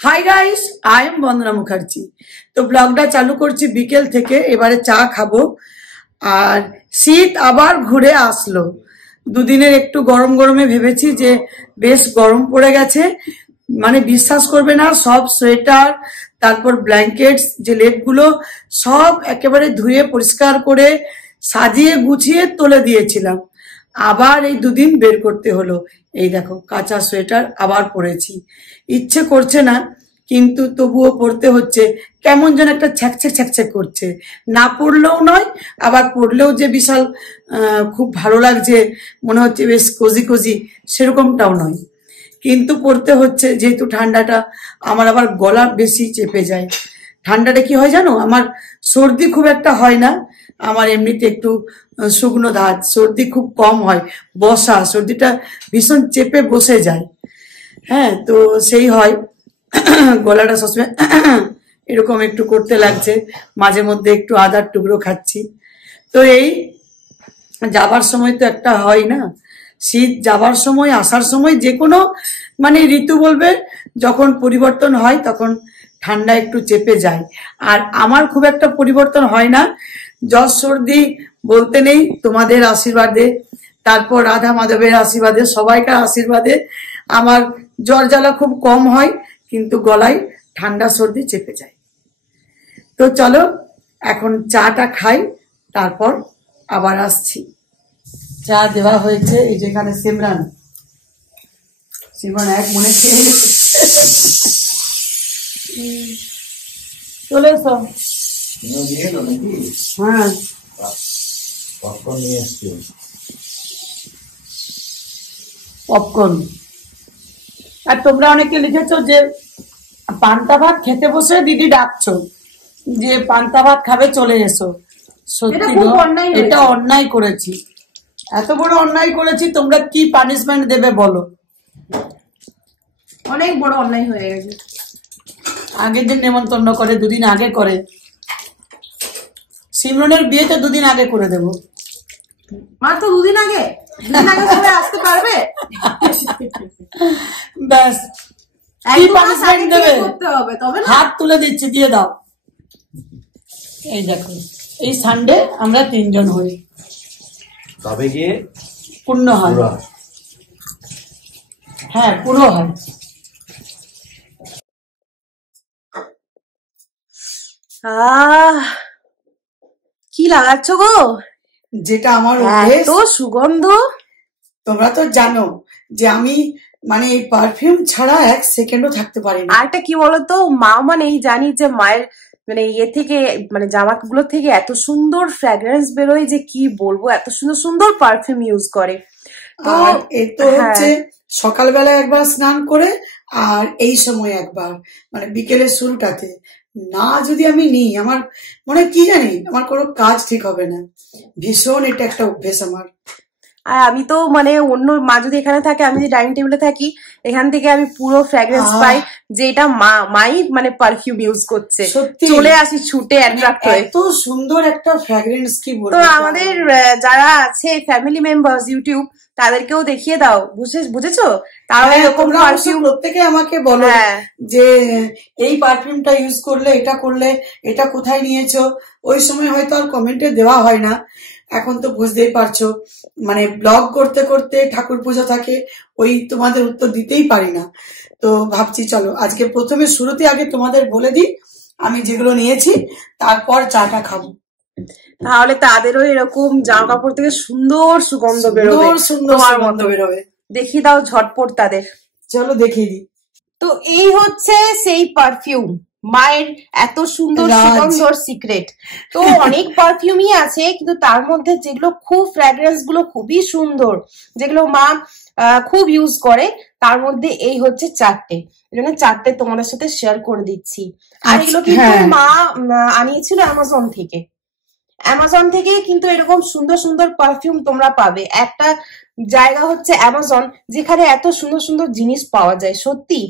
Hi guys, I am বন্দনা মুখার্জি। তো ব্লগটা চালু করছি বিকেল থেকে। এবারে চা খাবো। আর শীত আবার ঘুরে আসলো। দুদিনের একটু গরম গরমে ভেবেছি যে বেশ গরম পড়ে গেছে। মানে বিশ্বাস করবে না, সব সোয়েটার, তারপর ব্ল্যাঙ্কেটস, যে লেপগুলো সব একেবারে ধুয়ে পরিষ্কার করে সাজিয়ে গুছিয়ে তুলে দিয়েছিলাম। আবার এই দুদিন বের করতে হলো। এই দেখো, কাঁচা সোয়েটার আবার পরেছি। ইচ্ছে করছে না, কিন্তু তবুও পরতে হচ্ছে। কেমন যেন একটা ছ্যাকছ্যাক ছ্যাকছ্যাক করছে। না পরলেও নয়, আবার পরলেও যে বিশাল খুব ভালো লাগছে, মনে হচ্ছে বেশ কোজি কোজি, সেরকমটাও নয়। কিন্তু পরতে হচ্ছে, যেহেতু ঠান্ডাটা আমার আবার গলা বেশি চেপে যায়। ঠান্ডাটা কি হয় জানো, আমার সর্দি খুব একটা হয় না। আমার এমনিতে একটু শুকনো ধাত, সর্দি খুব কম হয়। বসা সর্দিটা ভীষণ চেপে বসে যায়। হ্যাঁ, তো সেই হয়। গলাটা সবসময় এরকম একটু করতে লাগছে। মাঝে মধ্যে একটু আদার টুকরো খাচ্ছি। তো এই যাবার সময় তো একটা হয় না, শীত যাবার সময় আসার সময় যে কোনো মানে ঋতু বলবে, যখন পরিবর্তন হয় তখন ঠান্ডা একটু চেপে যায়। আর আমার খুব একটা পরিবর্তন হয় না। জ্বর সর্দি বলতে নেই, তোমাদের আশীর্বাদে, তারপর রাধা মাধবের আশীর্বাদে, সবাইকার আশীর্বাদে আমার জ্বর জ্বালা খুব কম হয়, কিন্তু গলায় ঠান্ডা সর্দি চেপে যায়। তো চলো এখন চাটা খাই, তারপর আবার আসছি। চা দেওয়া হয়েছে, এই যেখানে সিমরান এক মনে খেয়ে চলে এসো। হ্যাঁ, পপকর্ন। আর তোমরা অনেকে লিখেছো যে পান্তা ভাত খেতে বসে দিদি ডাকছো, যে পান্তা ভাত খাবে, চলে এসো। সত্যি এটা অন্যায় করেছি, এত বড় অন্যায় করেছি। তোমরা কি পানিশমেন্ট দেবে বলো? অনেক বড় অন্যায় হয়ে গেছে। আগের দিন নেমন্তন্ন করে, দুদিন আগে করে। সিমরনের বিয়েতে দুদিন আগে করে দেবো। মাত্র দুদিন আগে সবাই আসতে পারবে? ব্যাস, কি পানিশমেন্ট দেবে? হাত তুলে দিচ্ছি, দিয়ে দাও। এই দেখো, এই সানডে আমরা 3 জন হই, তবে গিয়ে পূর্ণ হয়। হ্যাঁ, পুরো হয়। কি লাগাচ্ছ গো? যেটা আমার এত সুগন্ধ। তোমরা তো জানো যে আমি মানে এই পারফিউম ছাড়া 1 সেকেন্ডও থাকতে পারি না। আর একটা কি বলতো, মা মানে জানি যে মায়ের মানে ইয়ে থেকে, মানে জামাগুলো থেকে এত সুন্দর ফ্র্যাগ্রেন্স বেরোয় যে কি বলবো, এত সুন্দর সুন্দর পারফিউম ইউজ করে। তো এতো হচ্ছে সকালবেলা একবার স্নান করে, আর এই সময় একবার, মানে বিকেলের শুরুটাতে না যদি আমি নিই, আমার মনে কি জানি, আমার কোনো কাজ ঠিক হবে না। ভীষণ এটা একটা অভ্যেস আমার। আর আমি তো মানে অন্য মা যদি এখানে থাকে, আমি যে ডাইনিং টেবিলে থাকি, এখান থেকে আমি পুরো ফ্র্যাগ্রেন্স পাই যে এটা মাই মানে পারফিউম ইউজ করছে। চলে আসি ছুটে অ্যাট্রাক্ট হয়ে। এত সুন্দর একটা ফ্র্যাগ্রেন্স, কি বলবো। তো আমাদের যারা আছে ফ্যামিলি মেম্বার্স ইউটিউব, তাদেরকেও দেখিয়ে দাও, বুঝেছো? তারাও এরকম পারফিউম প্রত্যেকে আমাকে বলো যে এই পারফিউমটা ইউজ করলে, এটা করলে, এটা কোথায় নিয়েছো। ওই সময় হয়তো আর কমেন্টে দেওয়া হয় না। এখন তো বুঝতেই পারছো, মানে ব্লগ করতে করতে ঠাকুর পুজো থাকে, ওই তোমাদের উত্তর দিতেই পারি না। তো ভাবছি চলো আজকে প্রথমে শুরুতে আগে তোমাদের বলে দিই আমি যেগুলো নিয়েছি, তারপর চাটা খাবো। তাহলে তাদেরও এরকম জামা কাপড় থেকে সুন্দর সুগন্ধ বেরোবে, সুন্দর সুগন্ধ বেরোবে। দেখিয়ে দাও ঝটপট তাদের। চলো দেখিয়ে দিই। তো এই হচ্ছে সেই পারফিউম, মায়ের এত সুন্দর সুগন্ধর সিক্রেট। তো অনেক পারফিউমই আছে, কিন্তু তার মধ্যে যেগুলো খুব ফ্র্যাগ্রেন্স গুলো খুবই সুন্দর, যেগুলো মা খুব ইউজ করে, তার মধ্যে এই হচ্ছে 4টে। এজন্য 4টে তোমাদের সাথে শেয়ার করে দিচ্ছি। আর এগুলো কিন্তু মা আনিয়েছিল অ্যামাজন থেকে। অ্যামাজন থেকে কিন্তু এরকম সুন্দর সুন্দর পারফিউম তোমরা পাবে। একটা জায়গা হচ্ছে অ্যামাজন, যেখানে এত সুন্দর সুন্দর জিনিস পাওয়া যায়, সত্যি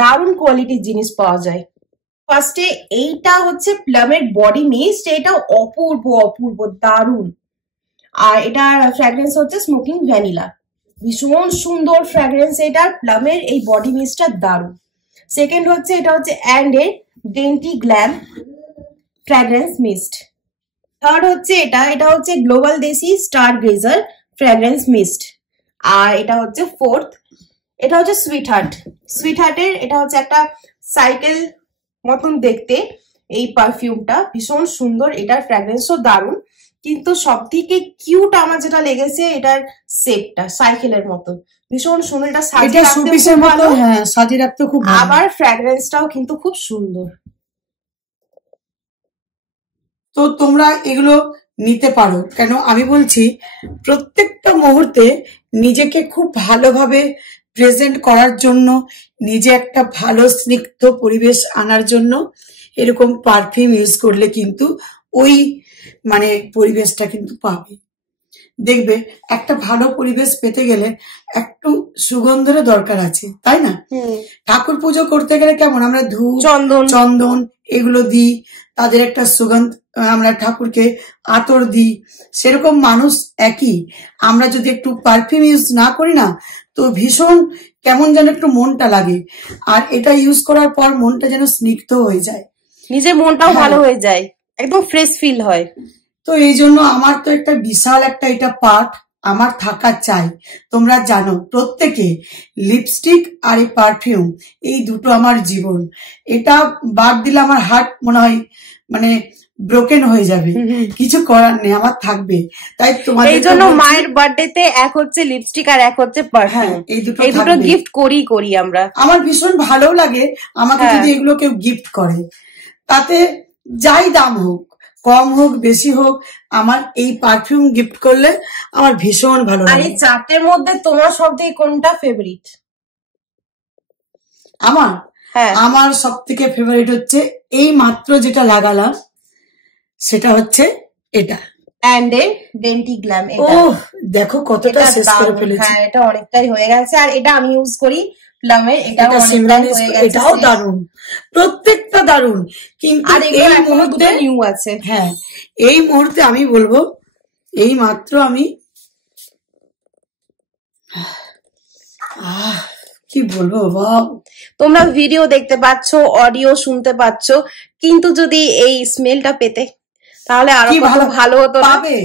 দারুণ কোয়ালিটির জিনিস পাওয়া যায়। ফার্স্টে এইটা হচ্ছে প্লামের বডি মিস্ট, এটা অপূর্ব অপূর্ব দারুণ। আর এটার ফ্র্যাগ্রেন্স হচ্ছে স্মোকিং ভ্যানিলা, ভীষণ সুন্দর ফ্র্যাগ্রেন্স এটার। প্লামের এই বডি মিস্টটা দারুণ। সেকেন্ড হচ্ছে এটা হচ্ছে অ্যান্ড এর ডেন্টি গ্ল্যাম ফ্র্যাগ্রেন্স মিস্ট। থার্ড হচ্ছে এটা হচ্ছে গ্লোবাল দেশি স্টার গ্লেজার ফ্র্যাগ্রেন্স মিস্ট। আর এটা হচ্ছে ফোর্থ, এটা হচ্ছে সুইটহার্টের এটা হচ্ছে একটা সাইকেল মতন দেখতে এই পারফিউমটা, ভীষণ সুন্দর, এটার ফ্র্যাগ্রেন্সও দারুণ। কিন্তু সব থেকে কিউট আমার যেটা লেগেছে এটার শেপটা সাইকেলের মতো, ভীষণ সুন্দর। এটা সাজিয়ে রাখতে খুব ভালো, হ্যাঁ সাজিয়ে রাখতে খুব ভালো। আবার ফ্র্যাগ্রেন্সটাও কিন্তু খুব সুন্দর। তো তোমরা এগুলো নিতে পারো, কেন আমি বলছি প্রত্যেকটা মুহূর্তে নিজেকে খুব ভালোভাবে প্রেজেন্ট করার জন্য, নিজে একটা ভালো স্নিগ্ধ পরিবেশ আনার জন্য এরকম পারফিউম ইউজ করলে কিন্তু ওই মানে পরিবেশটা কিন্তু পাবে। দেখবে একটা ভালো পরিবেশ পেতে গেলে একটু সুগন্ধেরও দরকার আছে, তাই না? ঠাকুর পুজো করতে গেলে কেমন আমরা ধূপ চন্দন এগুলো দিই, তাদের একটা সুগন্ধ, আমরা ঠাকুরকে আতর দিই, সেরকম মানুষ একই। আমরা যদি একটু পারফিউম ইউজ না করি না, তো ভীষণ কেমন যেন একটু মনটা লাগে। আর এটা ইউজ করার পর মনটা যেন স্নিগ্ধ হয়ে যায়, নিজের মনটাও ভালো হয়ে যায়, একদম ফ্রেশ ফিল হয়। তো এই জন্য আমার তো একটা বিশাল একটা এটা পার্ট আমার থাকা চাই। তোমরা জানো প্রত্যেকে লিপস্টিক আর এই পারফিউম এই দুটো আমার জীবন। এটা বাদ দিলে আমার হার্ট মনে হয় মানে ব্রোকেন হয়ে যাবে, কিছু করার নেই, আমার থাকবে। তাই তোমাদের এই জন্য মায়ের বার্থডেতে এক হচ্ছে লিপস্টিক আর এক হচ্ছে পারফিউম, এই দুটো গিফট করি আমরা। আমার ভীষণ ভালো লাগে আমাকে যদি এগুলো কেউ গিফট করে, তাতে যাই দাম হোক, কম হোক বেশি হোক, আমার এই পারফিউম গিফট করলে আমার ভীষণ ভালো লাগে। আর এই চারটের মধ্যে তোমার সব থেকে কোনটা ফেভারিট? আমার সব থেকে ফেভারিট হচ্ছে এই মাত্র যেটা লাগালাম, সেটা হচ্ছে এটা অ্যান্ড এর ডেন্টি গ্ল্যাম। ও দেখো কতটা শেষ করে ফেলেছি। হ্যাঁ এটা অনেকটাই হয়ে গেছে। আর এটা আমি ইউজ করি প্লামের, এটাও দারুণ, প্রত্যেকটা দারুণ। কিন্তু এই মুহূর্তে নিউ আছে, হ্যাঁ এই মুহূর্তে আমি বলবো এই মাত্র আমি কি বলবো, বাহ তোমরা ভিডিও দেখতে পাচ্ছ, অডিও শুনতে পাচ্ছ, কিন্তু যদি এই স্মেলটা পেতে তাহলে আরো ভালো হতো। পাবে,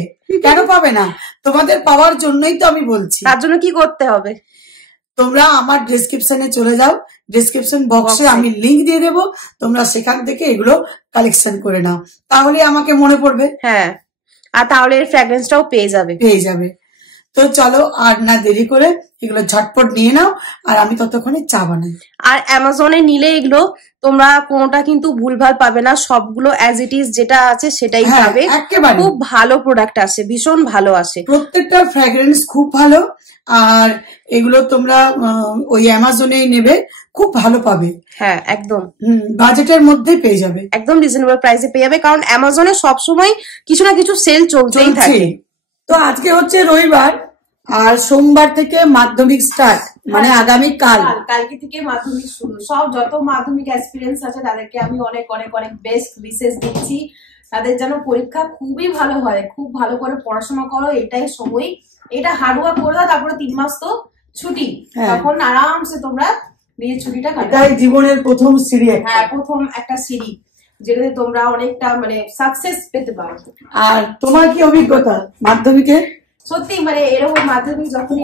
কেন পাবে না? তোমাদের পাওয়ার জন্যই তো আমি বলছি। তার জন্য কি করতে হবে? তোমরা আমার ডেসক্রিপশনে চলে যাও, ডেসক্রিপশন বক্সে আমি লিংক দিয়ে দেবো, তোমরা সেখান থেকে এগুলো কালেকশন করে নাও, তাহলে আমাকে মনে পড়বে। হ্যাঁ, আর তাহলে এর ফ্র্যাগ্রেন্সটাও পেয়ে যাবে। তো চলো আর না দেরি করে এগুলো ঝটপট নিয়ে নাও, আর আমি ততক্ষণে চা বানাই। আর অ্যামাজনে নিলে এগুলো তোমরা কোনোটা কিন্তু ভুলভাল পাবে না, সবগুলো অ্যাজ ইট ইজ যেটা আছে সেটাই পাবে। একেবারে খুব ভালো প্রোডাক্ট আসে, ভীষণ ভালো আসে, প্রত্যেকটা ফ্র্যাগ্রেন্স খুব ভালো। আর এগুলো তোমরা ওই অ্যামাজনেই নেবে, খুব ভালো পাবে। হ্যাঁ একদম বাজেটের মধ্যে পেয়ে যাবে, একদম রিজনেবল প্রাইসে পেয়ে যাবে, কারণ অ্যামাজনে সবসময় কিছু না কিছু সেল চলতেই থাকে। তো আজকে হচ্ছে রবিবার, আর সোমবার থেকে মাধ্যমিক স্টার্ট, মানে আগামী কালকে থেকে মাধ্যমিক শুরু। সব যত মাধ্যমিক এক্সপিরিয়েন্স আছে তাদেরকে আমি অনেক অনেক অনেক বেস্ট উইশেস দিচ্ছি। তাদের যেন পরীক্ষা খুবই ভালো হয়, খুব ভালো করে পড়াশোনা করো, এটাই সময়, এটা হার্ডওয়ার্ক করে দাও। তারপরে 3 মাস তো ছুটি, তখন আরামসে তোমরা নিজের ছুটিটা কাটাও। জীবনের প্রথম সিঁড়ি, হ্যাঁ প্রথম একটা সিঁড়ি, যেটাতে তোমরা অনেকটা মানে সাকসেস পেতে পারো। আর তোমার কি অভিজ্ঞতা মাধ্যমিকে? সত্যি মানে এরকম মাধ্যমিক যখনই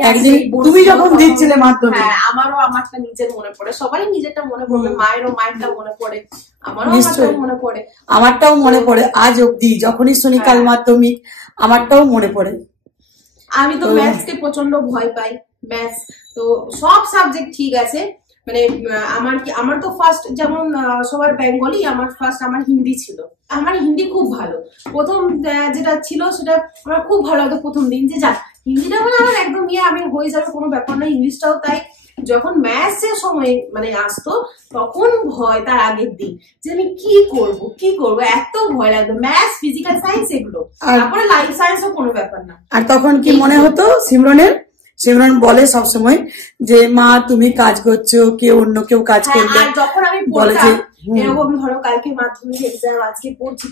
তুমি যখন দিচ্ছিলে মাধ্যমিক, হ্যাঁ আমারও আমারটা নিজের মনে পড়ে, সবারই নিজেরটা মনে পড়বে, মায়েরও মায়েরটা মনে পড়ে, আমারও মনে পড়ে, আমারটাও মনে পড়ে আজ অব্দি, যখনই শুনি কাল মাধ্যমিক আমারটাও মনে পড়ে। আমি তো ম্যাথস কে প্রচন্ড ভয় পাই, ম্যাথস তো সব সাবজেক্ট ঠিক আছে, মানে আমার তো ফার্স্ট যেমন সবার বেঙ্গলি, আমার ফার্স্ট আমার হিন্দি ছিল। আমার হিন্দি খুব ভালো, প্রথম যেটা ছিল সেটা আমার খুব ভালো হতো প্রথম দিন, যে যাক হিন্দিটা মানে আমার একদম আমি হয়ে যাবে, কোনো ব্যাপার না। ইংলিশটাও তাই। যখন ম্যাথস এর সময় মানে আসতো তখন ভয়, তার আগের দিন যে আমি কি করব, এত ভয় লাগতো। ম্যাথস, ফিজিক্যাল সায়েন্স এগুলো, তারপরে লাইফ সায়েন্সও কোনো ব্যাপার না। আর তখন কি মনে হতো সিমরন বলে সবসময় যে মা তুমি কাজ করছো, অন্য কেউ কাজ করবে। আর যখন আমি পড়তাম এরকম ধরো কালকে মাধ্যমিক এক্সাম, আজকে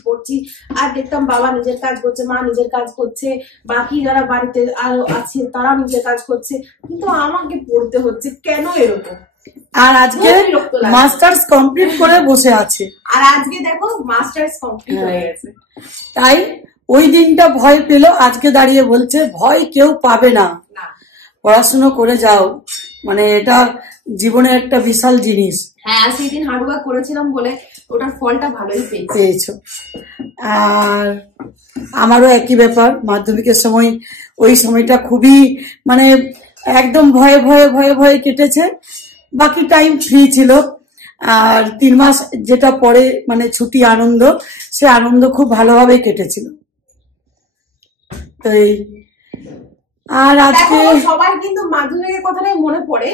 পড়ছি আর দেখতাম বাবা নিজের কাজ করছে, মা নিজের কাজ করছে, বাকি যারা বাড়িতে আরো আছে তারা নিজের কাজ করছে, কিন্তু আমাকে পড়তে হচ্ছে, কেন এরকম? আর আজকে মাস্টার্স কমপ্লিট করে বসে আছে। আর আজকে দেখো মাস্টার্স কমপ্লিট হয়ে গেছে। তাই ওই দিনটা ভয় পেল, আজকে দাঁড়িয়ে বলছে ভয় কেউ পাবে না, পড়াশুনো করে যাও, মানে এটা জীবনের একটা বিশাল জিনিস। হ্যাঁ, সেদিন হার্ডওয়ার্ক করেছিলাম বলে ওটার ফলটা ভালোই পেয়েছো। আর আমারও একই ব্যাপার, মাধ্যমিকের সময় ওই সময়টা খুবই মানে একদম ভয়ে ভয়ে ভয়ে ভয়ে কেটেছে, বাকি টাইম ফ্রি ছিল। আর 3 মাস যেটা পরে মানে ছুটি আনন্দ, সে আনন্দ খুব ভালোভাবে কেটেছিল। তো এই আর আজকে সবার কিন্তু মাধ্যমিকের কথাটাই মনে পড়ে,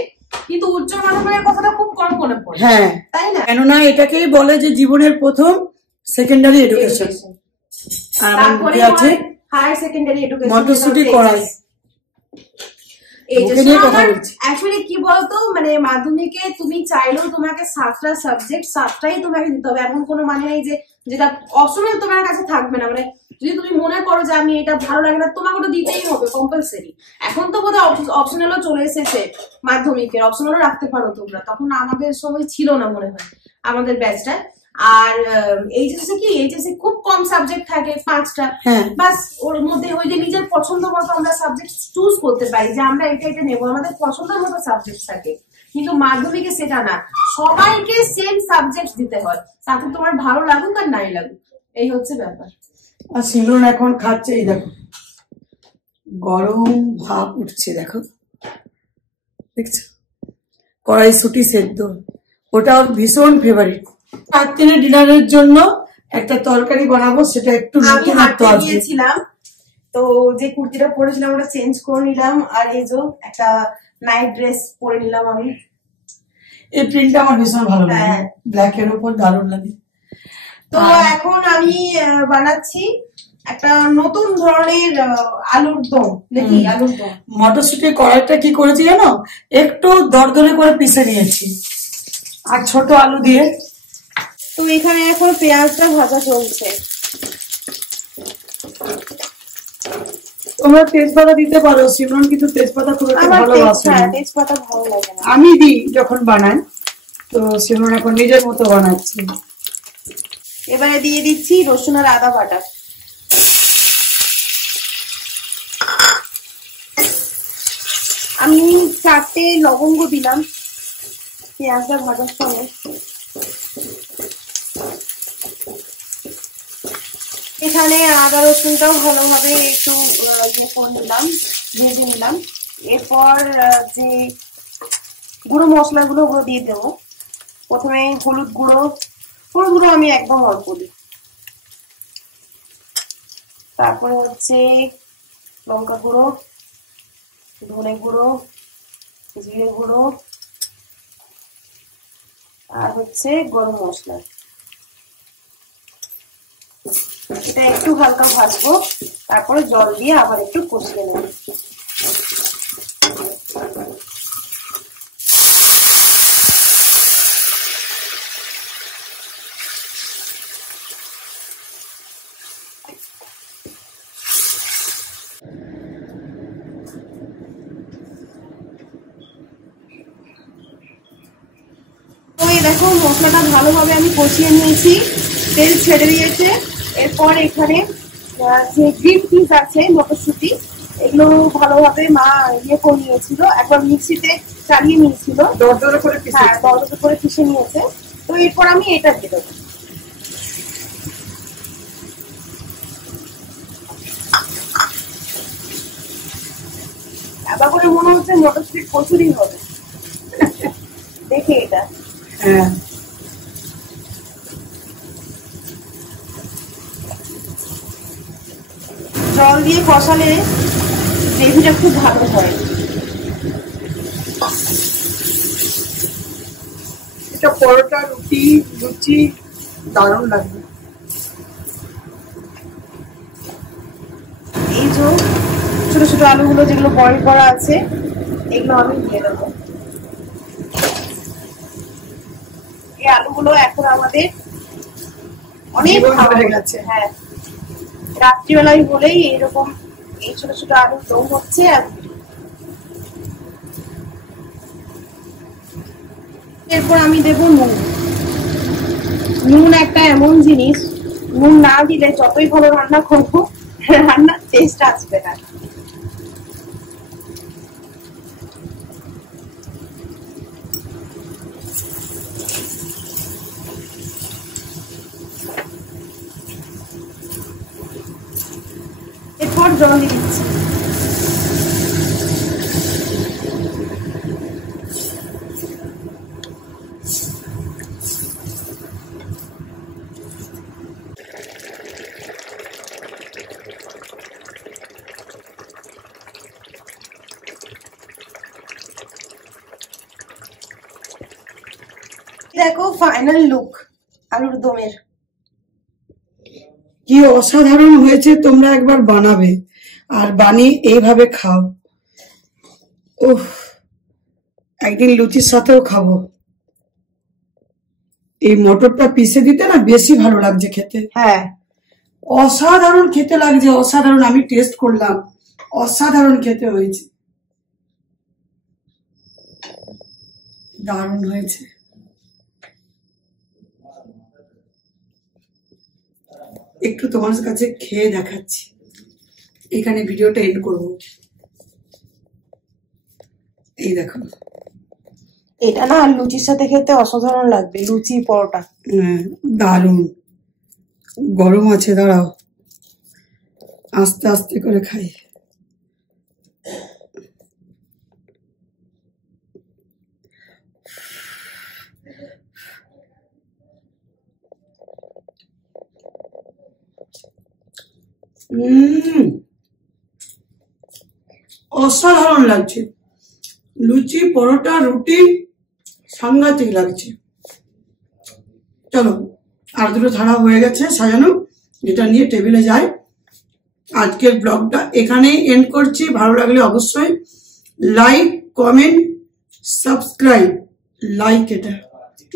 কিন্তু উচ্চ মাধ্যমিকের কথাটা খুব কম মনে পড়ে। হ্যাঁ, তাই না? কেননা এটাকেই বলে যে জীবনের প্রথম সেকেন্ডারি এডুকেশন। আর তারপরে আছে হায়ার সেকেন্ডারি এডুকেশন, মটরশুটি করাই। অ্যাকচুয়ালি কি বলতো, মানে মাধ্যমিকে তুমি চাইলেও তোমাকে 7টা সাবজেক্ট 7টাই তোমাকে দিতে হবে, এমন কোনো মানে নেই যে যেটা অপশনাল তোমার কাছে থাকবে না। মানে যদি তুমি মনে করো যে আমি এটা ভালো লাগে না, তোমাকে ওটা দিতেই হবে কম্পালসারি। এখন তো বোধহয় অপশনালও চলে এসেছে মাধ্যমিকের, অপশনালও রাখতে পারো তোমরা, তখন আমাদের সময় ছিল না মনে হয় আমাদের ব্যাচটা। আর এইচএসসি কি, এইচএসসি খুব কম সাবজেক্ট থাকে, 5টা, বাস ওর মধ্যে ওই যে নিজের পছন্দ মতো আমরা সাবজেক্ট চুজ করতে পারি যে আমরা এটা এটা নেবো, আমাদের পছন্দের মতো সাবজেক্ট থাকে। কিন্তু মাধ্যমিকে সেটা না, সবাইকে সেম সাবজেক্ট দিতে হয়, তাতে তোমার ভালো লাগুক আর নাই লাগুক, এই হচ্ছে ব্যাপার। আর সিমরন এখন খাচ্ছে, এই দেখো গরম ভাব উঠছে, দেখো দেখছো, কড়াইশুঁটি সেদ্ধ, ওটা ওর ভীষণ ফেভারিট। রাত্রে ডিনারের জন্য একটা তরকারি বানাবো, সেটা একটু দিয়েছিলাম, তো যে কুর্তিটা পরেছিলাম ওটা চেঞ্জ করে নিলাম, আর এই যে একটা নাইট ড্রেস পরে নিলাম আমি। এই প্রিন্টটা আমার ভীষণ ভালো লাগে, ব্ল্যাক এর উপর দারুণ লাগে। তো এখন আমি বানাচ্ছি একটা নতুন ধরনের আলুর দম, নাকি আলুর দম। মটরশুটির কড়াইটা কি করেছি জানো, একটু দরদরে করে পিষে নিয়েছি আর ছোট আলু দিয়ে। তো এখানে এখন পেঁয়াজটা ভাজা চলছে। তোমরা তেজপাতা দিতে পারো, সিমরন কিন্তু তেজপাতা খুব একটা ভালোবাসে না। তেজপাতা ভালো লাগে না, আমি দিই যখন বানাই। তো সিমরন এখন নিজের মতো বানাচ্ছি। এবারে দিয়ে দিচ্ছি রসুন আর আদা বাটা। আমি 4টে লবঙ্গ দিলাম পেঁয়াজটা ভাজার সময়। এখানে আদা রসুনটাও ভালোভাবে একটু ইয়ে করে নিলাম, ভেজে নিলাম। এরপর যে গুঁড়ো মশলাগুলো ওগুলো দিয়ে দেবো। প্রথমে হলুদ গুঁড়ো আমি একদম অল্প দিই, তারপরে হচ্ছে লঙ্কা গুঁড়ো, ধনে গুঁড়ো, জিরে গুঁড়ো, আর হচ্ছে গরম মশলা। এটা একটু হালকা ভাজবো, তারপরে জল দিয়ে আবার একটু কষিয়ে নেব। দেখো মশলাটা ভালোভাবে আমি কষিয়ে নিয়েছি, তেল ছেড়ে দিয়েছে। এরপর এখানে যে গ্রিন পিস আছে মটরশুঁটি, এগুলো ভালোভাবে মা ইয়ে করে নিয়েছিল, একবার মিক্সিতে চালিয়ে নিয়েছিল, দরদরে করে পিষে নিয়েছে। তো এরপর আমি এটা দিয়ে দেবো। আবার করে মনে হচ্ছে মটরশুঁটি কচুরি হবে দেখে এটা। জল দিয়ে কষালে গ্রেভিটা খুব ভালো হয়। এটা পরোটা, রুটি, লুচি দারুণ লাগবে। এই যে ছোট ছোট আলুগুলো যেগুলো বয়েল করা আছে, এগুলো আমি দিয়ে দেবো। এই আলুগুলো এখন আমাদের অনেক ভালো হয়ে গেছে। হ্যাঁ, রাত্রিবেলায় বলেই এরকম এই ছোট ছোট আলুর দম হচ্ছে। এরপর আমি দেব নুন। নুন একটা এমন জিনিস, নুন না দিলে যতই ভালো রান্না করবো রান্নার টেস্ট আসবে না। এরপর জল দিয়ে দিচ্ছি। দেখো ফাইনাল লুক আলুর দমের। কি অসাধারণ হয়েছে, তোমরা একবার বানাবে আর বানিয়ে এইভাবে খাও। ওহ, একদিন লুচির সাথেও খাবো। এই মটরটা পিষে দিতে না বেশি ভালো লাগছে খেতে। হ্যাঁ, অসাধারণ খেতে লাগছে, অসাধারণ। আমি টেস্ট করলাম, অসাধারণ খেতে হয়েছে, দারুণ হয়েছে। একটু তোমার কাছে খেয়ে দেখাচ্ছি, এখানে ভিডিওটা এন্ড করবো। এই দেখো, এটা না লুচির সাথে খেতে অসাধারণ লাগবে, লুচি পরোটা। হ্যাঁ, দারুণ। গরম আছে, দাঁড়াও আস্তে আস্তে করে খাই। অসাধারণ লাগছে, লুচি পরোটা রুটি সাংঘাতিক লাগছে। চলো, আর দুটো থালা হয়ে গেছে সাজানো, এটা নিয়ে টেবিলে যাই। আজকের ব্লগটা এখানেই এন্ড করছি। ভালো লাগলে অবশ্যই লাইক কমেন্ট সাবস্ক্রাইব। লাইক এটা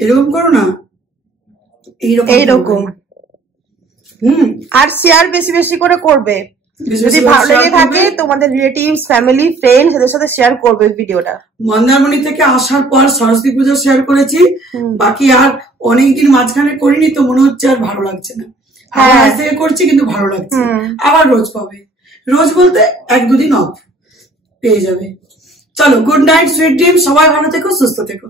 এরকম করো না, এইরকম। আর শেয়ার বেশি বেশি করে করবে। যদি ভালো লেগে থাকে তোমাদের রিলেটিভস ফ্যামিলি ফ্রেন্ডস এদের সাথে শেয়ার করবে ভিডিওটা। মন্দারমণি থেকে আসার পর সরস্বতী পুজো শেয়ার করেছি, বাকি আর অনেকদিন মাঝখানে করিনি, তো মনে হচ্ছে আর ভালো লাগছে না। আজ থেকে করছি কিন্তু ভালো লাগছে। আবার রোজ পাবে, রোজ বলতে 1-2 দিন অফ পেয়ে যাবে। চলো, গুড নাইট, সুইট ড্রিম। সবাই ভালো থেকো, সুস্থ থেকো।